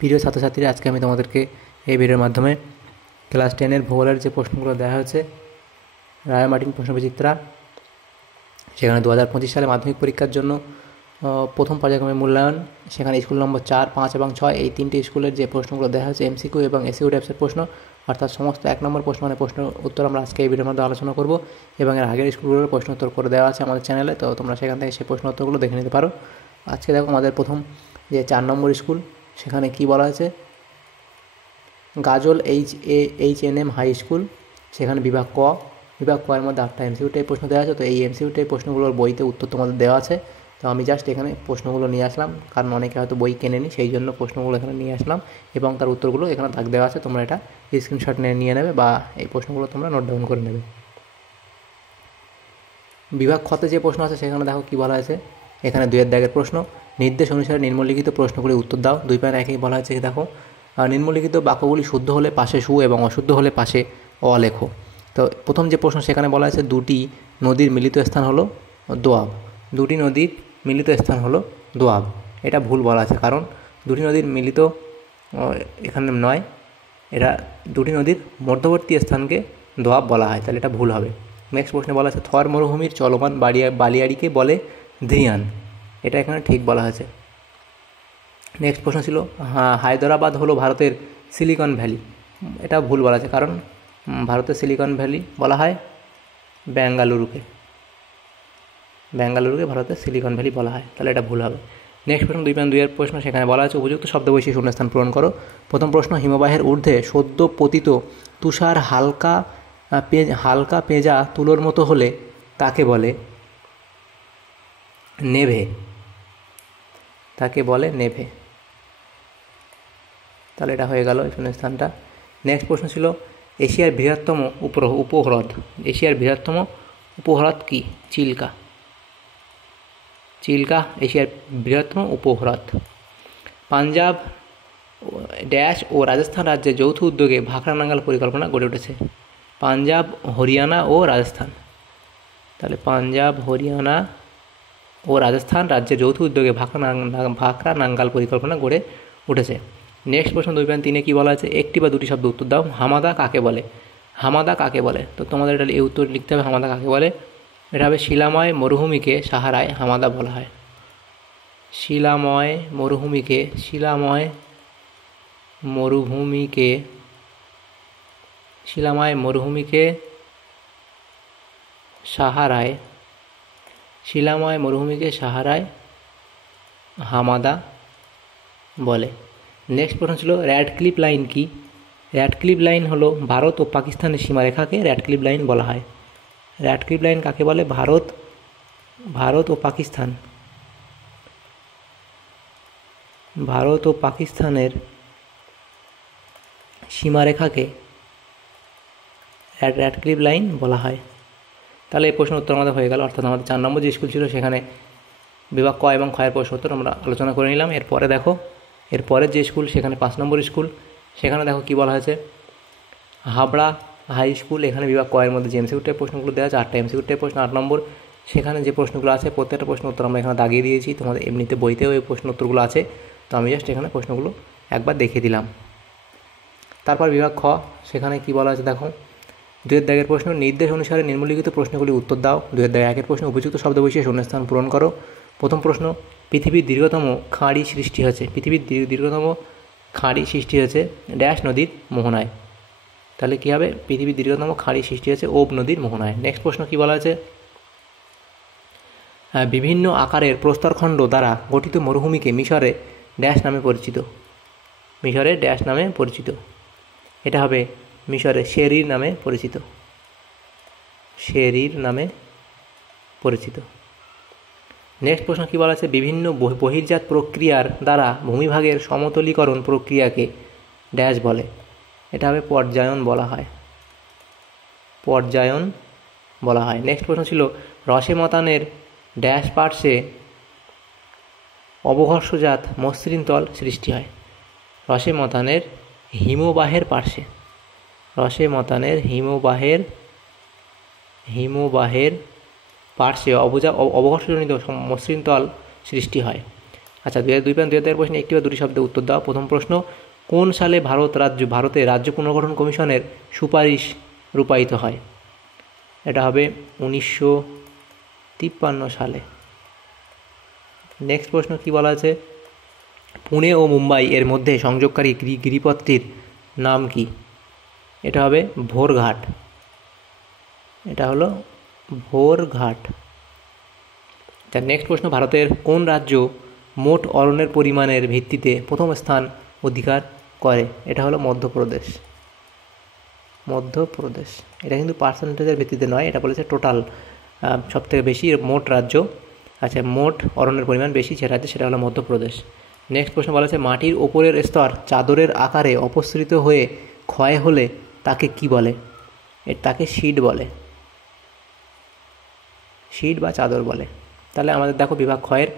প্রিয় ছাত্রছাত্রীরা, আজকে আমি তোমাদেরকে এই ভিডিওর মাধ্যমে ক্লাস 10-এর ভূগোলের যে প্রশ্নগুলো দেওয়া হয়েছে রায় মার্টিন প্রশ্নবিচিত্রা, সেখানে 2025 সালে মাধ্যমিক পরীক্ষার জন্য প্রথম পর্যায়ক্রমে মূল্যায়ন, সেখানে স্কুল নম্বর 4, 5 এবং 6 এই তিনটি স্কুলের যে প্রশ্নগুলো দেওয়া হয়েছে এমসিকিউ এবং এসইউ টাইপসের প্রশ্ন, অর্থাৎ সমস্ত 1 নম্বর প্রশ্ন মানে প্রশ্ন উত্তর আমরা আজকে এই ভিডিওর মধ্যে আলোচনা করব। এবং এর আগের স্কুলগুলোর প্রশ্ন উত্তর করে দেওয়া আছে আমাদের চ্যানেলে, তো তোমরা সেখান থেকে সেই প্রশ্ন উত্তরগুলো দেখে নিতে পারো। আজকে দেখো আমাদের প্রথম যে 4 নম্বর স্কুল, সেখানে কি বলা আছে, গাজল HANM হাই স্কুল, সেখানে বিভাগ ক এর মধ্যে 8টা এমসিকিউ টাইপ প্রশ্ন দেওয়া আছে। তো এই এমসিকিউ টাইপ প্রশ্নগুলোর বইতে উত্তর তোমাদের দেওয়া আছে, তো আমি জাস্ট এখানে প্রশ্নগুলো নিয়ে আসলাম, কারণ অনেকে হয়তো বই কেনেনি, সেই জন্য প্রশ্নগুলো এখানে নিয়ে আসলাম এবং তার উত্তরগুলো এখানে দাগ দেওয়া আছে, তোমরা এটা স্ক্রিনশট নিয়ে নেবে বা এই প্রশ্নগুলো তোমরা নোট ডাউন করে নেবে। বিভাগ খতে যে প্রশ্ন আছে সেখানে দেখো কী বলা আছে, এখানে 2-এর দাগের প্রশ্ন, নির্দেশ অনুসারে নিম্নলিখিত প্রশ্নগুলি উত্তর দাও। 2.1 বলা হয়েছে দেখো, নিম্নলিখিত বাক্যগুলি শুদ্ধ হলে পাশে সু এবং অশুদ্ধ হলে পাশে অ লেখো। তো প্রথম যে প্রশ্ন সেখানে বলা আছে দুটি নদীর মিলিত স্থান হলো দোয়াব। দুটি নদীর মিলিত স্থান হলো দোয়াব, এটা ভুল বলা আছে, কারণ দুটি নদীর মিলিত এখানে নয়, এটা দুটি নদীর মধ্যবর্তী স্থানকে দোয়াব বলা হয়, তাহলে এটা ভুল হবে। নেক্সট প্রশ্নে বলা আছে থর মরুভূমির চলমান বালিয়াড়িকে বলে ধিয়ান, এটা এখানে ঠিক বলা হয়েছে। নেক্সট প্রশ্ন ছিল হায়দ্রাবাদ হলো ভারতের সিলিকন ভ্যালি, এটা ভুল বলা আছে, কারণ ভারতের সিলিকন ভ্যালি বলা হয় বেঙ্গালুরুকে ভারতের সিলিকন ভ্যালি বলা হয়, তাহলে এটা ভুল হবে। নেক্সট প্রশ্ন 2.2-এর প্রশ্ন, সেখানে বলা আছে উপযুক্ত শব্দবৈশিষ্ট্য শূন্যস্থান পূরণ করো। প্রথম প্রশ্ন, হিমবাহের ঊর্ধ্বে সদ্য পতিত তুষার হালকা পেঁজা তুলোর মতো হলে তাকে বলে নেভে, তাহলে এটা হয়ে গেল এই শূন্যস্থানটা। নেক্সট প্রশ্ন ছিল এশিয়ার বৃহত্তম উপহ্রদ কি? চিল্কা এশিয়ার বৃহত্তম উপহ্রদ। পাঞ্জাব ড্যাশ ও রাজস্থান রাজ্যের যৌথ উদ্যোগে ভাখরা নাঙ্গাল পরিকল্পনা গড়ে উঠেছে। পাঞ্জাব, হরিয়ানা ও রাজস্থান, তাহলে পাঞ্জাব, হরিয়ানা ও রাজস্থান রাজ্যের যৌথ উদ্যোগে ভাখরা নাঙ্গাল পরিকল্পনা গড়ে উঠেছে। নেক্সট প্রশ্ন 2.3-এ কী বলা আছে, একটি বা দুটি শব্দ উত্তর দাও। হামাদা কাকে বলে? তো তোমাদের এটা এই উত্তর লিখতে হবে, হামাদা কাকে বলে। এটা হবে শিলাময় মরুভূমিকে সাহারায় হামাদা বলা হয়। শিলাময় মরুভূমিকে সাহারায় হামাদা বলে। নেক্সট প্রশ্ন ছিল র্যাডক্লিফ লাইন কি? র্যাডক্লিফ লাইন হলো ভারত ও পাকিস্তানের সীমারেখাকে র্যাডক্লিফ লাইন বলা হয়। র্যাডক্লিফ লাইন কাকে বলে? ভারত ও পাকিস্তানের সীমারেখাকে র্যাডক্লিফ লাইন বলা হয়। তাহলে এই প্রশ্ন উত্তর আমাদের হয়ে গেল, অর্থাৎ আমাদের 4 নম্বর যে স্কুল ছিল সেখানে বিভাগ ক এবং ক্ষয়ের প্রশ্ন উত্তর আমরা আলোচনা করে নিলাম। এরপরে দেখো এরপরের যে স্কুল সেখানে 5 নম্বর স্কুল, সেখানে দেখো কী বলা হয়েছে, হাবড়া হাই স্কুল, এখানে বিভাগ ক এর মধ্যে যে এমসিকিউ টাইপ প্রশ্নগুলো দেওয়া আছে 8টা এমসিকিউ টাইপ প্রশ্ন, 8 নম্বর। সেখানে যে প্রশ্নগুলো আছে প্রত্যেকটা প্রশ্ন উত্তর আমরা এখানে দাগিয়ে দিয়েছি, তোমাদের এমনিতে বইতেও এই প্রশ্ন উত্তরগুলো আছে, তো আমি জাস্ট এখানে প্রশ্নগুলো একবার দেখিয়ে দিলাম। তারপর বিভাগ খ, সেখানে কি বলা আছে দেখো, 2-এর দাগের প্রশ্ন, নির্দেশ অনুসারে নিম্নলিখিত প্রশ্নগুলি উত্তর দাও। 2-এর দাগের 1-এর প্রশ্ন, উপযুক্ত শব্দবৈশিষ্ট্যে শূন্যস্থান পূরণ করো। প্রথম প্রশ্ন, পৃথিবীর দীর্ঘতম খাঁড়ি সৃষ্টি হয়েছে ড্যাশ নদীর মোহনায়, তাহলে কী হবে, পৃথিবীর দীর্ঘতম খাঁড়ি সৃষ্টি হয়েছে ওব নদীর মোহনায়। নেক্সট প্রশ্ন কী বলা আছে, বিভিন্ন আকারের প্রস্তরখণ্ড দ্বারা গঠিত মরুভূমিকে মিশরে ড্যাশ নামে পরিচিত, এটা হবে মিশরে শেরির নামে পরিচিত। নেক্সট প্রশ্ন কী বলা আছে, বিভিন্ন বহির্জাত প্রক্রিয়ার দ্বারা ভূমিভাগের সমতলীকরণ প্রক্রিয়াকে ড্যাশ বলে, এটা হবে পর্যায়ন বলা হয়। নেক্সট প্রশ্ন ছিল রসে মতানের ড্যাশ পার্শ্বে অবঘর্ষজাত মসৃণ তল সৃষ্টি হয়। রসে মতানের হিমবাহের পার্শ্বে অবঘর্ষজনিত মসৃণ তল সৃষ্টি হয়। আচ্ছা, 2.2 প্রশ্নে একটি বা দুটি শব্দে উত্তর দাও। প্রথম প্রশ্ন, কোন সালে ভারতে রাজ্য পুনর্গঠন কমিশনের সুপারিশ রূপায়িত হয়? এটা হবে 1953 সালে। নেক্সট প্রশ্ন কি বলা আছে? পুনে ও মুম্বাই এর মধ্যে সংযোগকারী গিরিপথটির নাম কি? এটা হবে ভোরঘাট। এটা হলো ভোরঘাট। তার নেক্সট প্রশ্ন, ভারতের কোন রাজ্য মোট অরণ্যের পরিমাণের ভিত্তিতে প্রথম স্থান অধিকার করে? এটা হলো মধ্যপ্রদেশ। এটা কিন্তু পার্সেন্টেজের ভিত্তিতে নয়, এটা বলেছে টোটাল সবথেকে বেশি মোট রাজ্য। আচ্ছা, মোট অরণ্যের পরিমাণ বেশি যে রাজ্য, সেটা হলো মধ্যপ্রদেশ। নেক্সট প্রশ্ন বলা আছে, মাটির ওপরের স্তর চাদরের আকারে অপসৃত হয়ে ক্ষয় হলে তাকে কি বলে? তাকে শিট বলে, শিট বা চাদর বলে। তাহলে আমাদের দেখো বিভাগ ক্ষয়ের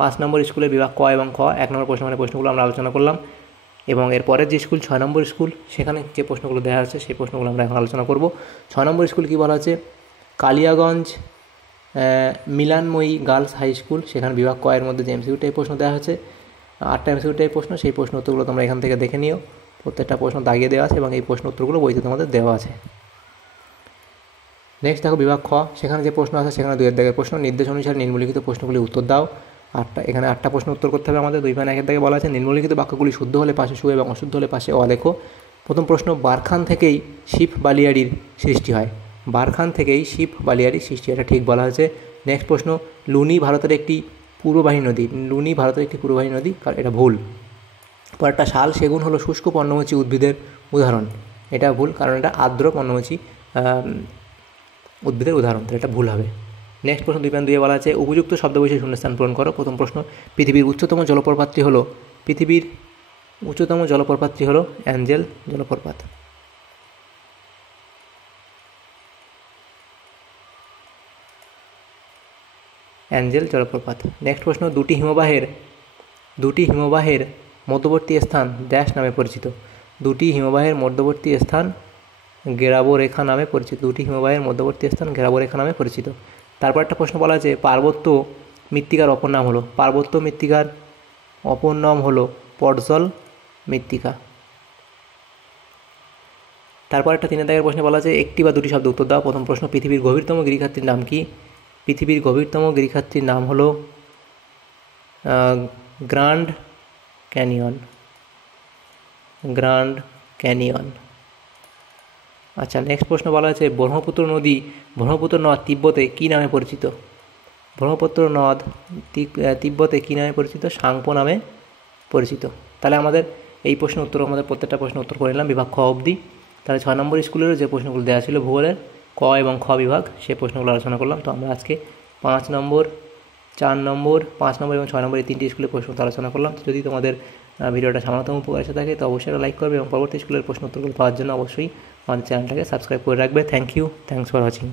5 নম্বর স্কুলের বিভাগ ক এবং খ 1 নম্বর প্রশ্নগুলো আমরা আলোচনা করলাম, এবং এর পরের যে স্কুল 6 নম্বর স্কুল, সেখানে যে প্রশ্নগুলো দেওয়া হচ্ছে সেই প্রশ্নগুলো আমরা এখন আলোচনা করব। 6 নম্বর স্কুল কী বলা আছে? কালিয়াগঞ্জ মিলানময়ী গার্লস হাই স্কুল, সেখানে বিভাগ ক এর মধ্যে যে এমসিকিউ টাইপ প্রশ্ন দেওয়া হচ্ছে, 8টা এমসিকিউ টাইপ প্রশ্ন। সেই প্রশ্ন উত্তরগুলো তোমরা এখান থেকে দেখে নিও, প্রত্যেকটা প্রশ্ন দাগিয়ে দেওয়া আছে এবং এই প্রশ্ন উত্তরগুলো বইতে তোমাদের দেওয়া আছে। নেক্সট দেখো বিভাগ খ, সেখানে যে প্রশ্ন আছে সেখানে 2 দাগের প্রশ্ন, নির্দেশ অনুসারে নিম্নলিখিত প্রশ্নগুলি উত্তর দাও। এখানে 8টা প্রশ্ন উত্তর করতে হবে আমাদের। 2.1 দাগে বলা আছে, নিম্নলিখিত বাক্যগুলি শুদ্ধ হলে পাশে শু এবং অশুদ্ধ হলে পাশে অ লেখো। প্রথম প্রশ্ন, বারখান থেকেই শিপ বালিয়াড়ির সৃষ্টি হয়। বারখান থেকেই শিপ বালিয়াড়ির সৃষ্টি, এটা ঠিক বলা হয়েছে। নেক্সট প্রশ্ন, লুনি ভারতের একটি পূর্ববাহী নদী। এটা ভুল। পরেরটা, শাল সেগুন হলো শুষ্ক পর্ণমোচী উদ্ভিদের উদাহরণ। এটা ভুল, কারণ এটা আর্দ্র পর্ণমোচী উদ্ভিদের উদাহরণ, তাহলে এটা ভুল হবে। নেক্সট প্রশ্ন 2.2 বলা আছে, উপযুক্ত শব্দ বসে শূন্যস্থান পূরণ করো। প্রথম প্রশ্ন, পৃথিবীর উচ্চতম জলপ্রপাতটি হলো অ্যাঞ্জেল জলপ্রপাত। নেক্সট প্রশ্ন, দুটি হিমবাহের মধ্যবর্তী স্থান ড্যাশ নামে পরিচিত। দুটি হিমবাহের মধ্যবর্তী স্থান গ্রাবরেখা নামে পরিচিত। তারপর একটা প্রশ্ন বলা আছে, পার্বত্য মৃত্তিকার অপর নাম হলো পটজল মৃত্তিকা। তারপর একটা 3 দাগের প্রশ্নে বলা আছে, একটি বা দুটি শব্দ উত্তর দাও। প্রথম প্রশ্ন, পৃথিবীর গভীরতম গিরিখাতটির নাম কি? পৃথিবীর গভীরতম গিরিখাতটির নাম হলো গ্র্যান্ড ক্যানিয়ন। আচ্ছা, নেক্সট প্রশ্ন বলা আছে, ব্রহ্মপুত্র নদ তিব্বতে কী নামে পরিচিত? সাংপো নামে পরিচিত। তাহলে আমাদের এই প্রশ্ন উত্তর, আমাদের প্রত্যেকটা প্রশ্ন উত্তর করে নিলাম বিভাগ খ অবধি। তাহলে 6 নম্বর স্কুলেরও যে প্রশ্নগুলো দেওয়া ছিল ভূগোলের ক এবং খ বিভাগ, সেই প্রশ্নগুলো আলোচনা করলাম। তো আমরা আজকে 5 নম্বর, 4 নম্বর, 5 নম্বর এবং 6 নম্বর এই 3টি স্কুলের প্রশ্ন আলোচনা করলাম। যদি তোমাদের ভিডিওটা সামান্যতম উপকার এসে থাকে তো অবশ্যই লাইক করবে এবং পরবর্তী স্কুলের প্রশ্ন উত্তরগুলো পাওয়ার জন্য অবশ্যই আমাদের চ্যানেলটাকে সাবস্ক্রাইব করে রাখবে। Thanks for watching.